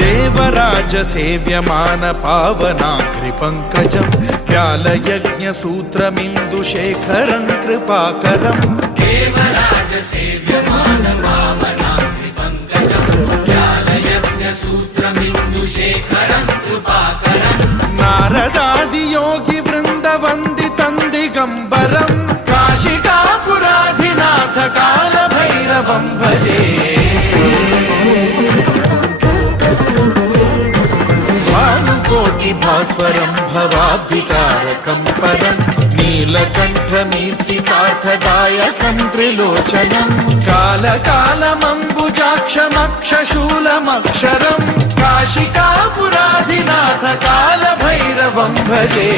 देवराज सेव्यमान पावनाग्रि पंकजं व्यालयज्ञ सूत्रमिन्दुशेखरं कृपाकरं देवराज सेव्यमान पावनाग्रि पंकजं व्यालयज्ञ सूत्रमिन्दुशेखरं कृपाकरं नारदादि योगी वृंद वंदितं दिगंबरं काशिकापुराधिनाथ काल भैरवं भजे भानुकोटि भास्वरं भवाब्धितारकं परं नीलकण्ठमीप्सितार्थदायकं त्रिलोचनं कालकालमम्बुजाक्षमक्षशूलमक्षरं काशिकापुराधिनाथ काल भैरवं भजे।